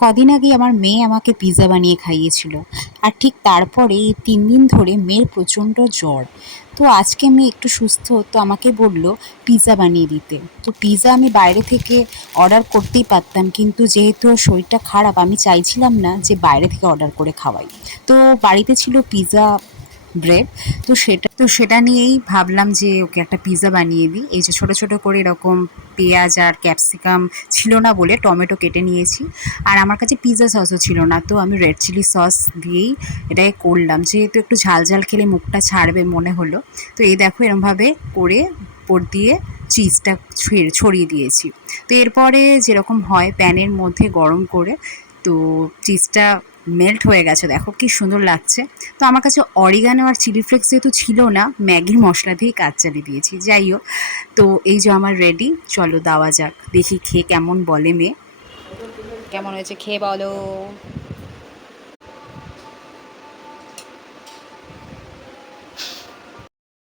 কদিন আগে আমার মেয়ে আমাকে পিৎজা বানিয়ে খাইয়েছিল। আর ঠিক তারপরে এই ৩ দিন ধরে মেয়ের প্রচণ্ড জ্বর। তো আজকে আমি একটু সুস্থ, তো আমাকে বলল পিৎজা বানিয়ে দিতে। তো পিৎজা আমি বাইরে থেকে অর্ডার করতেই পারতাম, কিন্তু যেহেতু ওর শরীরটা খারাপ আমি চাইছিলাম না যে বাইরে থেকে অর্ডার করে খাওয়াই। তো বাড়িতে ছিল পিৎজা ব্রেড। তো সেটা নিয়েই ভাবলাম যে ওকে একটা পিৎজা বানিয়ে দিই। এই যে ছোট ছোট করে এরকম পেঁয়াজ আর ক্যাপসিকাম ছিল না বলে টমেটো কেটে নিয়েছি। আর আমার কাছে পিৎজা সসও ছিল না, তো আমি রেড চিলি সস দিয়েই এটাকে করলাম, যেহেতু একটু ঝাল ঝাল খেলে মুখটা ছাড়বে মনে হলো। তো এই দেখো এরমভাবে করে উপর দিয়ে চিজটা ছড়িয়ে দিয়েছি। তো এরপরে যেরকম হয় প্যানের মধ্যে গরম করে, তো চিজটা মেল্ট হয়ে গেছে, দেখো কি সুন্দর লাগছে। তো আমার কাছে অরিগানো আর চিলি ফ্লেক্স যেহেতু ছিল না, ম্যাগির মশলা দিয়েই কাজ চালিয়ে দিয়েছি। যাই হোক, তো এই যে আমার রেডি, চলো দেওয়া যাক, দেখি খেয়ে কেমন বলে মেয়ে। কেমন হয়েছে খেয়ে বলো।